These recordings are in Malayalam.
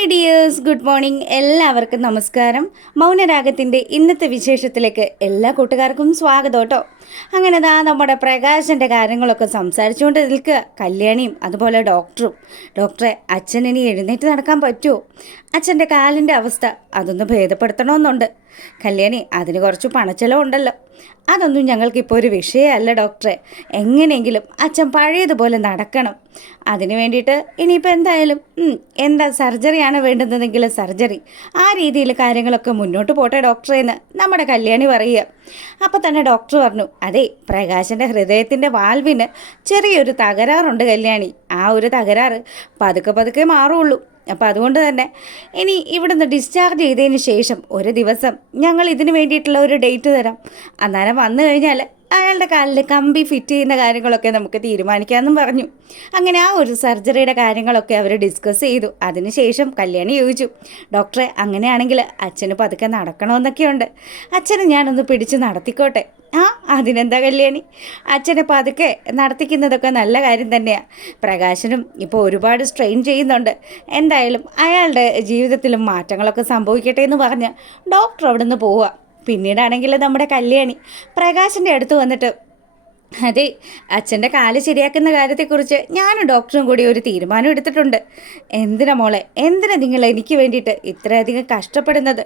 Hi dears, good morning. എല്ലാവർക്കും നമസ്കാരം. മൗനരാഗത്തിൻ്റെ ഇന്നത്തെ വിശേഷത്തിലേക്ക് എല്ലാ കൂട്ടുകാർക്കും സ്വാഗതം കേട്ടോ. അങ്ങനെ നമ്മുടെ പ്രകാശൻ്റെ കാര്യങ്ങളൊക്കെ സംസാരിച്ചുകൊണ്ട് നിൽക്കുക കല്യാണിയും അതുപോലെ ഡോക്ടറും. ഡോക്ടറെ, അച്ഛനിനി എഴുന്നേറ്റ് നടക്കാൻ പറ്റുമോ? അച്ഛൻ്റെ കാലിൻ്റെ അവസ്ഥ അതൊന്ന് ഭേദപ്പെടുത്തണമെന്നുണ്ട്. കല്യാണി, അതിന് കുറച്ച് പണച്ചെലവുണ്ടല്ലോ. അതൊന്നും ഞങ്ങൾക്കിപ്പോൾ ഒരു വിഷയമല്ല ഡോക്ടറെ. എങ്ങനെയെങ്കിലും അച്ഛൻ പഴയതുപോലെ നടക്കണം. അതിന് വേണ്ടിയിട്ട് ഇനിയിപ്പോൾ എന്തായാലും എന്താ സർജറിയാണ് വേണ്ടുന്നതെങ്കിൽ സർജറി, ആ രീതിയിൽ കാര്യങ്ങളൊക്കെ മുന്നോട്ട് പോട്ടെ ഡോക്ടറെ എന്ന് നമ്മുടെ കല്യാണി പറയുക. അപ്പോൾ തന്നെ ഡോക്ടർ പറഞ്ഞു, അതെ, പ്രകാശൻ്റെ ഹൃദയത്തിൻ്റെ വാൽവിന് ചെറിയൊരു തകരാറുണ്ട് കല്യാണി. ആ ഒരു തകരാറ് പതുക്കെ പതുക്കെ മാറുള്ളൂ. അപ്പോൾ അതുകൊണ്ട് തന്നെ ഇനി ഇവിടുന്ന് ഡിസ്ചാർജ് ചെയ്തതിന് ശേഷം ഒരു ദിവസം ഞങ്ങൾ ഇതിന് വേണ്ടിയിട്ടുള്ള ഒരു ഡേറ്റ് തരാം. അന്നേരം വന്നു കഴിഞ്ഞാൽ അയാളുടെ കാലിൽ കമ്പി ഫിറ്റ് ചെയ്യുന്ന കാര്യങ്ങളൊക്കെ നമുക്ക് തീരുമാനിക്കാമെന്നും പറഞ്ഞു. അങ്ങനെ ആ ഒരു സർജറിയുടെ കാര്യങ്ങളൊക്കെ അവർ ഡിസ്കസ് ചെയ്തു. അതിനുശേഷം കല്യാണി ചോദിച്ചു, ഡോക്ടറെ, അങ്ങനെയാണെങ്കിൽ അച്ഛന് പതുക്കെ നടക്കണമെന്നൊക്കെയുണ്ട്. അച്ഛനെ ഞാനൊന്ന് പിടിച്ച് നടത്തിക്കോട്ടെ? ആ, അതിനെന്താ കല്യാണി, അച്ഛനെ പതുക്കെ നടത്തിക്കുന്നതൊക്കെ നല്ല കാര്യം തന്നെയാണ്. പ്രകാശനും ഇപ്പോൾ ഒരുപാട് സ്ട്രെയിൻ ചെയ്യുന്നുണ്ട്. എന്തായാലും അയാളുടെ ജീവിതത്തിലും മാറ്റങ്ങളൊക്കെ സംഭവിക്കട്ടെ എന്ന് പറഞ്ഞ് ഡോക്ടർ അവിടെ നിന്ന് പോവുക. പിന്നീടാണെങ്കിൽ നമ്മുടെ കല്യാണി പ്രകാശിൻ്റെ അടുത്ത് വന്നിട്ട്, അതെ, അച്ഛൻ്റെ കാല് ശരിയാക്കുന്ന കാര്യത്തെക്കുറിച്ച് ഞാനും ഡോക്ടറും കൂടി ഒരു തീരുമാനം എടുത്തിട്ടുണ്ട്. എന്തിനാ മോളെ, എന്തിനാ നിങ്ങൾ എനിക്ക് വേണ്ടിയിട്ട് ഇത്രയധികം കഷ്ടപ്പെടുന്നത്?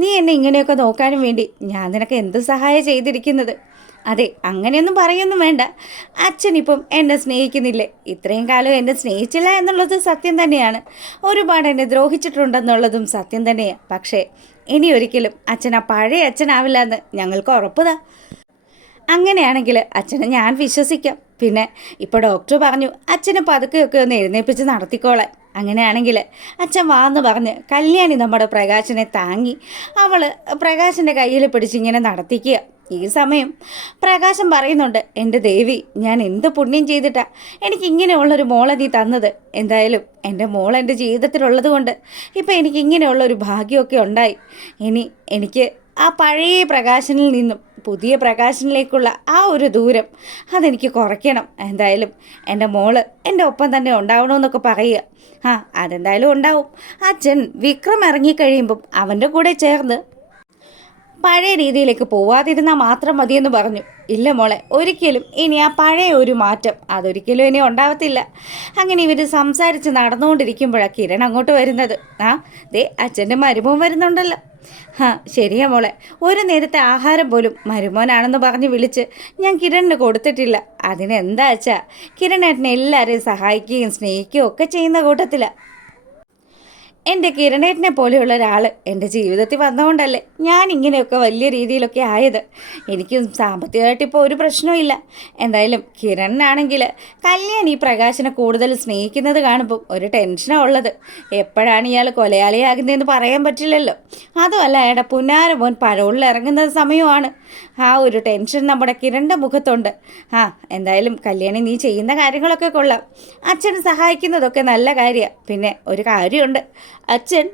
നീ എന്നെ ഇങ്ങനെയൊക്കെ നോക്കാനും വേണ്ടി ഞാൻ നിനക്ക് എന്ത് സഹായം ചെയ്തിരിക്കുന്നത്? അതെ, അങ്ങനെയൊന്നും പറയൊന്നും വേണ്ട. അച്ഛനിപ്പം എന്നെ സ്നേഹിക്കുന്നില്ലേ? ഇത്രയും കാലം എന്നെ സ്നേഹിച്ചില്ല എന്നുള്ളത് സത്യം തന്നെയാണ്. ഒരുപാട് എന്നെ ദ്രോഹിച്ചിട്ടുണ്ടെന്നുള്ളതും സത്യം തന്നെയാണ്. പക്ഷേ ഇനി ഒരിക്കലും അച്ഛൻ ആ പഴയ അച്ഛനാവില്ല എന്ന് ഞങ്ങൾക്ക് ഉറപ്പുതാ. അങ്ങനെയാണെങ്കിൽ അച്ഛനെ ഞാൻ വിശ്വസിക്കാം. പിന്നെ ഇപ്പോൾ ഡോക്ടർ പറഞ്ഞു അച്ഛനെ പതുക്കെയൊക്കെ ഒന്ന് എഴുന്നേൽപ്പിച്ച് നടത്തിക്കോളാൻ. അങ്ങനെയാണെങ്കിൽ അച്ഛൻ വാന്ന് പറഞ്ഞ് കല്യാണി നമ്മുടെ പ്രകാശനെ താങ്ങി അവൾ പ്രകാശൻ്റെ കയ്യിൽ പിടിച്ചിങ്ങനെ നടത്തിക്കുക. ഈ സമയം പ്രകാശം പറയുന്നുണ്ട്, എൻ്റെ ദേവി, ഞാൻ എന്ത് പുണ്യം ചെയ്തിട്ടാ എനിക്കിങ്ങനെയുള്ളൊരു മോളെ നീ തന്നത്. എന്തായാലും എൻ്റെ മോൾ എൻ്റെ ജീവിതത്തിലുള്ളത് കൊണ്ട് ഇപ്പം എനിക്കിങ്ങനെയുള്ളൊരു ഭാഗ്യമൊക്കെ ഉണ്ടായി. ഇനി എനിക്ക് ആ പഴയ പ്രകാശനിൽ നിന്നും പുതിയ പ്രകാശനിലേക്കുള്ള ആ ഒരു ദൂരം അതെനിക്ക് കുറയ്ക്കണം. എന്തായാലും എൻ്റെ മോള് എൻ്റെ ഒപ്പം തന്നെ ഉണ്ടാവണമെന്നൊക്കെ പറയുക. അതെന്തായാലും ഉണ്ടാവും. അച്ഛൻ വിക്രം ഇറങ്ങിക്കഴിയുമ്പം അവൻ്റെ കൂടെ ചേർന്ന് പഴയ രീതിയിലേക്ക് പോവാതിരുന്നാൽ മാത്രം മതിയെന്ന് പറഞ്ഞു. ഇല്ല മോളെ, ഒരിക്കലും ഇനി ആ പഴയ ഒരു മാറ്റം അതൊരിക്കലും ഇനി ഉണ്ടാവത്തില്ല. അങ്ങനെ ഇവർ സംസാരിച്ച് നടന്നുകൊണ്ടിരിക്കുമ്പോഴാണ് കിരൺ അങ്ങോട്ട് വരുന്നത്. ദേ അച്ഛൻ്റെ മരുമോൻ വരുന്നുണ്ടല്ലോ. ശരിയാ മോളെ, ഒരു നേരത്തെ ആഹാരം പോലും മരുമോനാണെന്ന് പറഞ്ഞ് വിളിച്ച് ഞാൻ കിരണിന് കൊടുത്തിട്ടില്ല. അതിനെന്താ വെച്ചാൽ കിരണേട്ടനെ എല്ലാവരെയും സഹായിക്കുകയും സ്നേഹിക്കുകയും ഒക്കെ ചെയ്യുന്ന കൂട്ടത്തിലാണ്. എൻ്റെ കിരണേട്ടനെ പോലെയുള്ള ഒരാൾ എൻ്റെ ജീവിതത്തിൽ വന്നതുകൊണ്ടല്ലേ ഞാൻ ഇങ്ങനെയൊക്കെ വലിയ രീതിയിലൊക്കെ ആയത്. എനിക്ക് സാമ്പത്തികമായിട്ട് ഇപ്പോൾ ഒരു പ്രശ്നവും. എന്തായാലും കിരണിനാണെങ്കിൽ കല്യാൺ ഈ പ്രകാശനെ കൂടുതൽ സ്നേഹിക്കുന്നത് കാണുമ്പം ഒരു ടെൻഷനാണ് ഉള്ളത്. എപ്പോഴാണ് ഇയാൾ കൊലയാളിയാകുന്നതെന്ന് പറയാൻ പറ്റില്ലല്ലോ. അതുമല്ല, അയാളുടെ പുന്നാര മോൻ പരോളിൽ ഇറങ്ങുന്ന സമയമാണ്. ആ ഒരു ടെൻഷൻ നമ്മുടെ കിരണിൻ്റെ മുഖത്തുണ്ട്. എന്തായാലും കല്യാണി, നീ ചെയ്യുന്ന കാര്യങ്ങളൊക്കെ കൊള്ളാം. അച്ഛനെ സഹായിക്കുന്നതൊക്കെ നല്ല കാര്യമാണ്. പിന്നെ ഒരു കാര്യമുണ്ട്, അച്ഛൻ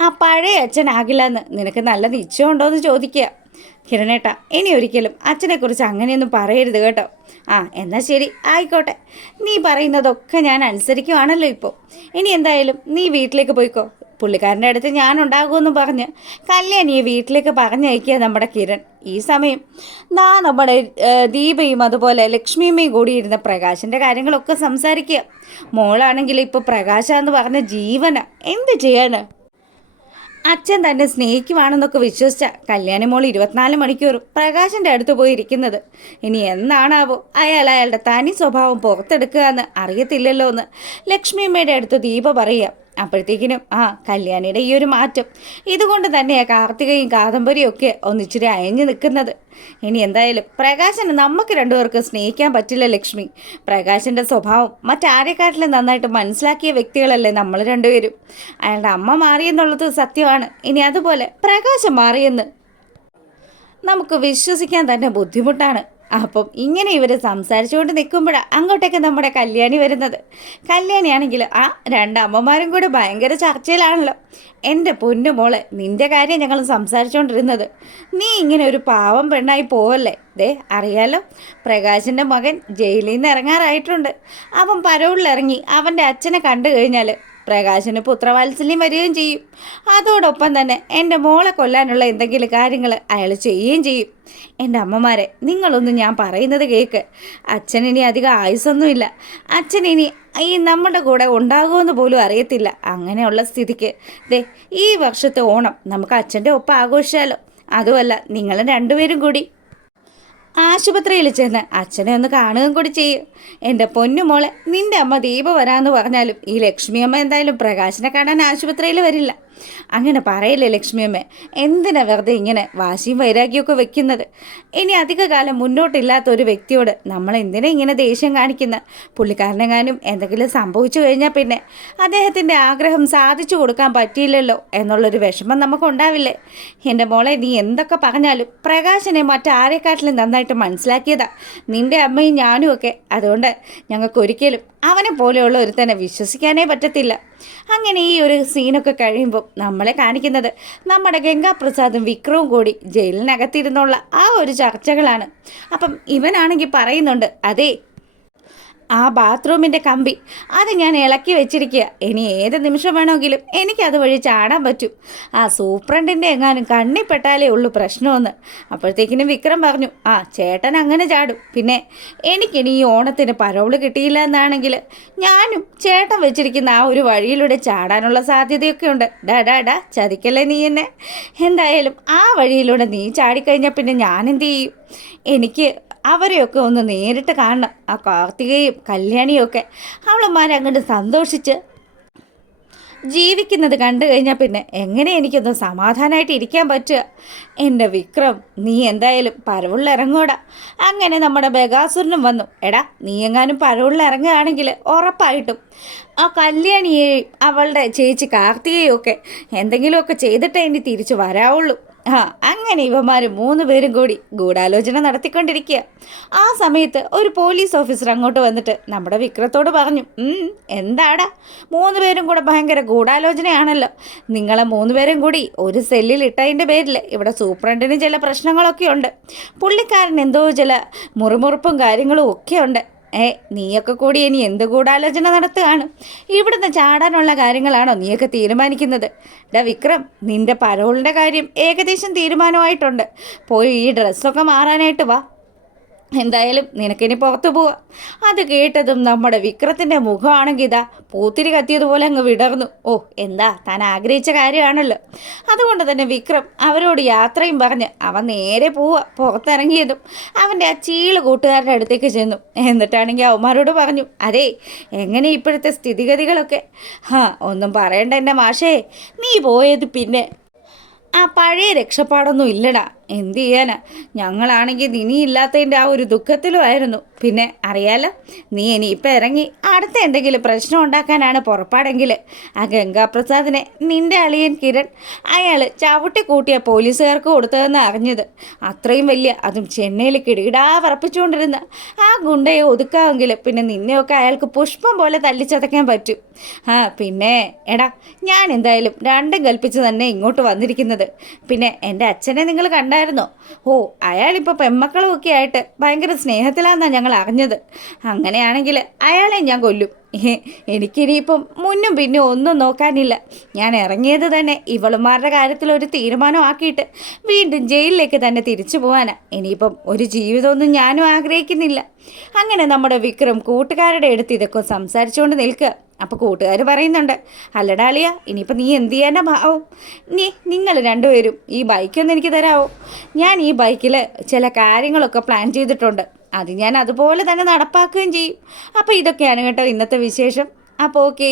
ആ പഴയ അച്ഛനാകില്ലെന്ന് നിനക്ക് നല്ല നിശ്ചയമുണ്ടോ എന്ന് ചോദിക്കുക. കിരണേട്ടാ, ഇനി ഒരിക്കലും അച്ഛനെക്കുറിച്ച് അങ്ങനെയൊന്നും പറയരുത് കേട്ടോ. എന്നാൽ ശരി, ആയിക്കോട്ടെ. നീ പറയുന്നതൊക്കെ ഞാൻ അനുസരിക്കുവാണല്ലോ ഇപ്പോൾ. ഇനി എന്തായാലും നീ വീട്ടിലേക്ക് പോയിക്കോ. പുള്ളിക്കാരൻ്റെ അടുത്ത് ഞാനുണ്ടാകുമെന്ന് പറഞ്ഞ് കല്യാണിയെ വീട്ടിലേക്ക് പറഞ്ഞയക്കുക നമ്മുടെ കിരൺ. ഈ സമയം നമ്മുടെ ദീപയും അതുപോലെ ലക്ഷ്മിയമ്മയും കൂടി ഇരുന്ന പ്രകാശിൻ്റെ കാര്യങ്ങളൊക്കെ സംസാരിക്കുക. മോളാണെങ്കിൽ ഇപ്പോൾ പ്രകാശാന്ന് പറഞ്ഞ ജീവന, എന്ത് ചെയ്യാന്? അച്ഛൻ തന്നെ സ്നേഹിക്കുവാണെന്നൊക്കെ വിശ്വസിച്ച കല്യാണി മോൾ 24 മണിക്കൂറും പ്രകാശിൻ്റെ അടുത്ത് പോയിരിക്കുന്നത്. ഇനി എന്നാണാവോ അയാളുടെ തനി സ്വഭാവം പുറത്തെടുക്കുക എന്ന് അറിയത്തില്ലല്ലോ എന്ന് ലക്ഷ്മിയമ്മയുടെ അടുത്ത് ദീപ പറയുക. അപ്പോഴത്തേക്കിനും കല്യാണിയുടെ ഈ ഒരു മാറ്റം ഇതുകൊണ്ട് തന്നെയാണ് കാർത്തികയും കാദംബരിയും ഒക്കെ ഒന്നിച്ചിരി അയഞ്ഞു നിൽക്കുന്നത്. ഇനി എന്തായാലും പ്രകാശന് നമുക്ക് രണ്ടുപേർക്ക് സ്നേഹിക്കാൻ പറ്റില്ല ലക്ഷ്മി. പ്രകാശിൻ്റെ സ്വഭാവം മറ്റാരെക്കാട്ടിലും നന്നായിട്ട് മനസ്സിലാക്കിയ വ്യക്തികളല്ലേ നമ്മൾ രണ്ടുപേരും. അയാളുടെ അമ്മ മാറിയെന്നുള്ളത് സത്യമാണ്. ഇനി അതുപോലെ പ്രകാശം മാറിയെന്ന് നമുക്ക് വിശ്വസിക്കാൻ തന്നെ ബുദ്ധിമുട്ടാണ്. അപ്പം ഇങ്ങനെ ഇവർ സംസാരിച്ചുകൊണ്ട് നിൽക്കുമ്പോഴാണ് അങ്ങോട്ടേക്ക് നമ്മുടെ കല്യാണി വരുന്നത്. കല്യാണിയാണെങ്കിൽ രണ്ടമ്മമാരും കൂടെ ഭയങ്കര ചർച്ചയിലാണല്ലോ. എൻ്റെ പൊന്നു മോളെ, നിൻ്റെ കാര്യം ഞങ്ങൾ സംസാരിച്ചുകൊണ്ടിരുന്നത്. നീ ഇങ്ങനെ ഒരു പാവം പെണ്ണായി പോവല്ലേ? അറിയാലോ, പ്രകാശിൻ്റെ മകൻ ജയിലിൽ നിന്ന് ഇറങ്ങാറായിട്ടുണ്ട്. അവൻ പരോളിലിറങ്ങി അവൻ്റെ അച്ഛനെ കണ്ടു കഴിഞ്ഞാൽ പ്രകാശന് പുത്രവാത്സല്യം വരികയും ചെയ്യും. അതോടൊപ്പം തന്നെ എൻ്റെ മോളെ കൊല്ലാനുള്ള എന്തെങ്കിലും കാര്യങ്ങൾ അയാൾ ചെയ്യുകയും ചെയ്യും. എൻ്റെ അമ്മമാരെ, നിങ്ങളൊന്നും ഞാൻ പറയുന്നത് കേൾക്ക്. അച്ഛനിനി അധികം ആയുസ്സൊന്നുമില്ല. അച്ഛനിനി ഈ നമ്മുടെ കൂടെ ഉണ്ടാകുമെന്ന് പോലും അറിയത്തില്ല. അങ്ങനെയുള്ള സ്ഥിതിക്ക് ഈ വർഷത്തെ ഓണം നമുക്ക് അച്ഛൻ്റെ ഒപ്പം ആഘോഷിച്ചാലോ? അതുമല്ല, നിങ്ങൾ രണ്ടുപേരും കൂടി ആശുപത്രിയിൽ ചെന്ന് അച്ഛനെ ഒന്ന് കാണുകയും കൂടി ചെയ്യും. എൻ്റെ പൊന്നുമോളെ, നിൻ്റെ അമ്മ ദീപ വരാമെന്ന് പറഞ്ഞാലും ഈ ലക്ഷ്മിയമ്മ എന്തായാലും പ്രകാശനെ കാണാൻ ആശുപത്രിയിൽ വരില്ല. അങ്ങനെ പറയില്ലേ ലക്ഷ്മിയമ്മ? എന്തിനാ വെറുതെ ഇങ്ങനെ വാശിയും വൈരാഗ്യമൊക്കെ വെക്കുന്നത്? ഇനി അധികകാലം മുന്നോട്ടില്ലാത്ത ഒരു വ്യക്തിയോട് നമ്മൾ എന്തിനാ ഇങ്ങനെ ദേഷ്യം കാണിക്കുന്ന? പുള്ളിക്കാരനെങ്ങാനും എന്തെങ്കിലും സംഭവിച്ചു കഴിഞ്ഞാൽ പിന്നെ അദ്ദേഹത്തിൻ്റെ ആഗ്രഹം സാധിച്ചു കൊടുക്കാൻ പറ്റിയില്ലല്ലോ എന്നുള്ളൊരു വിഷമം നമുക്കുണ്ടാവില്ലേ? എൻ്റെ മോളെ, നീ എന്തൊക്കെ പറഞ്ഞാലും പ്രകാശനെ മറ്റാരെക്കാട്ടിലും നന്നായിട്ട് മനസ്സിലാക്കിയതാ നിൻ്റെ അമ്മയും ഞാനും ഒക്കെ. അതുകൊണ്ട് ഞങ്ങൾക്കൊരിക്കലും അവനെ പോലെയുള്ള ഒരുത്തനെ വിശ്വസിക്കാനേ പറ്റത്തില്ല. അങ്ങനെ ഈ ഒരു സീനൊക്കെ കഴിയുമ്പോൾ നമ്മളെ കാണിക്കുന്നത് നമ്മുടെ ഗംഗാപ്രസാദും വിക്രവും കൂടി ജയിലിനകത്തിരുന്നുള്ള ആ ഒരു ചർച്ചകളാണ്. അപ്പം ഇവനാണെങ്കിൽ പറയുന്നുണ്ട്, അതെ, ആ ബാത്റൂമിൻ്റെ കമ്പി അത് ഞാൻ ഇളക്കി വെച്ചിരിക്കുക. ഇനി ഏത് നിമിഷം വേണമെങ്കിലും എനിക്കത് വഴി ചാടാൻ പറ്റും. ആ സൂപ്രണ്ടിൻ്റെ എങ്ങാനും കണ്ണിപ്പെട്ടാലേ ഉള്ളൂ പ്രശ്നമെന്ന്. അപ്പോഴത്തേക്കിനും വിക്രം പറഞ്ഞു, ആ ചേട്ടൻ അങ്ങനെ ചാടും. പിന്നെ എനിക്കിനി ഈ ഓണത്തിന് പരോള് കിട്ടിയില്ല എന്നാണെങ്കിൽ ഞാനും ചേട്ടൻ വെച്ചിരിക്കുന്ന ആ ഒരു വഴിയിലൂടെ ചാടാനുള്ള സാധ്യതയൊക്കെ ഉണ്ട്. ഡാ ചതിക്കല്ലേ നീ എന്നെ? എന്തായാലും ആ വഴിയിലൂടെ നീ ചാടിക്കഴിഞ്ഞാൽ പിന്നെ ഞാനെന്ത് ചെയ്യും? എനിക്ക് അവരെയൊക്കെ ഒന്ന് നേരിട്ട് കാണണം. ആ കാർത്തികയും കല്യാണിയും ഒക്കെ അവളന്മാരങ്ങോട്ട് സന്തോഷിച്ച് ജീവിക്കുന്നത് കണ്ടു കഴിഞ്ഞാൽ പിന്നെ എങ്ങനെ എനിക്കൊന്ന് സമാധാനമായിട്ട് ഇരിക്കാൻ പറ്റുക? എൻ്റെ വിക്രം, നീ എന്തായാലും പരവുള്ളിറങ്ങൂടാ. അങ്ങനെ നമ്മുടെ ബഗാസുരനും വന്നു. എടാ, നീ എങ്ങാനും പരവുള്ളിറങ്ങുകയാണെങ്കിൽ ഉറപ്പായിട്ടും ആ കല്യാണിയെയും അവളുടെ ചേച്ചി കാർത്തികയും ഒക്കെ എന്തെങ്കിലുമൊക്കെ ചെയ്തിട്ടേ ഇനി തിരിച്ചു വരാവുള്ളൂ. അങ്ങനെ ഇവന്മാർ 3 പേരും കൂടി ഗൂഢാലോചന നടത്തിക്കൊണ്ടിരിക്കുക. ആ സമയത്ത് ഒരു പോലീസ് ഓഫീസർ അങ്ങോട്ട് വന്നിട്ട് നമ്മുടെ വിക്രത്തോട് പറഞ്ഞു, എന്താടാ 3 പേരും കൂടെ ഭയങ്കര ഗൂഢാലോചനയാണല്ലോ. നിങ്ങളെ 3 പേരും കൂടി ഒരു സെല്ലിൽ ഇട്ടതിൻ്റെ പേരിൽ ഇവിടെ സൂപ്രണ്ടിന് ചില പ്രശ്നങ്ങളൊക്കെ ഉണ്ട്. പുള്ളിക്കാരൻ എന്തോ ചില മുറിമുറുപ്പും കാര്യങ്ങളും ഒക്കെ ഉണ്ട്. നീയൊക്കെ കൂടി ഇനി എന്ത് ഗൂഢാലോചന നടത്തുകയാണ്? ഇവിടുന്ന് ചാടാനുള്ള കാര്യങ്ങളാണോ നീയൊക്കെ തീരുമാനിക്കുന്നത്? വിക്രം, നിൻ്റെ പരോളിൻ്റെ കാര്യം ഏകദേശം തീരുമാനമായിട്ടുണ്ട്. പോയി ഈ ഡ്രസ്സൊക്കെ മാറാനായിട്ട് വാ. എന്തായാലും നിനക്കിനി പുറത്തു പോവാം. അത് കേട്ടതും നമ്മുടെ വിക്രത്തിൻ്റെ മുഖമാണെങ്കിൽ ഇതാ പൂത്തിരി കത്തിയതുപോലെ അങ്ങ് വിടർന്നു. എന്താ, താൻ ആഗ്രഹിച്ച കാര്യമാണല്ലോ. അതുകൊണ്ട് തന്നെ വിക്രം അവരോട് യാത്രയും പറഞ്ഞ് അവൻ നേരെ പോവുക. പുറത്തിറങ്ങിയതും അവൻ്റെ ആ ചീള് കൂട്ടുകാരുടെ അടുത്തേക്ക് ചെന്നു. എന്നിട്ടാണെങ്കിൽ അവന്മാരോട് പറഞ്ഞു, അതെ, എങ്ങനെ ഇപ്പോഴത്തെ സ്ഥിതിഗതികളൊക്കെ? ഒന്നും പറയണ്ട എൻ്റെ മാഷേ, നീ പോയത് പിന്നെ ആ പഴയ രക്ഷപ്പാടൊന്നും ഇല്ലടാ. എന്ത് ചെയ്യാനാ? ഞങ്ങളാണെങ്കിൽ ഇനിയില്ലാത്തതിൻ്റെ ആ ഒരു ദുഃഖത്തിലുമായിരുന്നു. പിന്നെ അറിയാലോ, നീ ഇനിയിപ്പോൾ ഇറങ്ങി അടുത്ത എന്തെങ്കിലും പ്രശ്നം ഉണ്ടാക്കാനാണ് പുറപ്പാടെങ്കിൽ ആ ഗംഗാപ്രസാദിനെ നിൻ്റെ അളിയൻ കിരൺ അയാൾ ചവിട്ടി കൂട്ടിയ പോലീസുകാർക്ക് കൊടുത്തതെന്ന് അറിഞ്ഞത്. അത്രയും വലിയ, അതും ചെന്നൈയിൽ കിടുകിടാ പറപ്പിച്ചുകൊണ്ടിരുന്ന ആ ഗുണ്ടയെ ഒതുക്കാമെങ്കിൽ പിന്നെ നിന്നെയൊക്കെ അയാൾക്ക് പുഷ്പം പോലെ തല്ലിച്ചതയ്ക്കാൻ പറ്റും. പിന്നെ എടാ, ഞാൻ എന്തായാലും രണ്ടും കൽപ്പിച്ച് തന്നെ ഇങ്ങോട്ട് വന്നിരിക്കുന്നത്. പിന്നെ എൻ്റെ അച്ഛനെ നിങ്ങൾ കണ്ടായിരുന്നോ? അയാളിപ്പോൾ പെമ്മക്കളും ഒക്കെ ആയിട്ട് ഭയങ്കര സ്നേഹത്തിലാണെന്നാണ് ഞങ്ങൾ അറിഞ്ഞത്. അങ്ങനെയാണെങ്കിൽ അയാളെ ഞാൻ കൊല്ലും. എനിക്കിനിയിപ്പം മുന്നും പിന്നും ഒന്നും നോക്കാനില്ല. ഞാൻ ഇറങ്ങിയത് തന്നെ ഇവളുമാരുടെ കാര്യത്തിലൊരു തീരുമാനമാക്കിയിട്ട് വീണ്ടും ജയിലിലേക്ക് തന്നെ തിരിച്ചു പോകാനാണ്. ഇനിയിപ്പം ഒരു ജീവിതമൊന്നും ഞാനും ആഗ്രഹിക്കുന്നില്ല. അങ്ങനെ നമ്മുടെ വിക്രം കൂട്ടുകാരുടെ അടുത്ത് ഇതൊക്കെ സംസാരിച്ചുകൊണ്ട് നിൽക്കുക. അപ്പോൾ കൂട്ടുകാർ പറയുന്നുണ്ട്, അല്ലടാളിയ, ഇനിയിപ്പോൾ നീ എന്ത് ചെയ്യാനാ ഭാവം? നിങ്ങൾ രണ്ടുപേരും ഈ ബൈക്കൊന്ന് എനിക്ക് തരാമോ? ഞാൻ ഈ ബൈക്കിൽ ചില കാര്യങ്ങളൊക്കെ പ്ലാൻ ചെയ്തിട്ടുണ്ട്. അത് ഞാൻ അതുപോലെ തന്നെ നടപ്പാക്കുകയും ചെയ്യും. അപ്പോൾ ഇതൊക്കെയാണ് കേട്ടോ ഇന്നത്തെ വിശേഷം. അപ്പോൾ ഓക്കെ.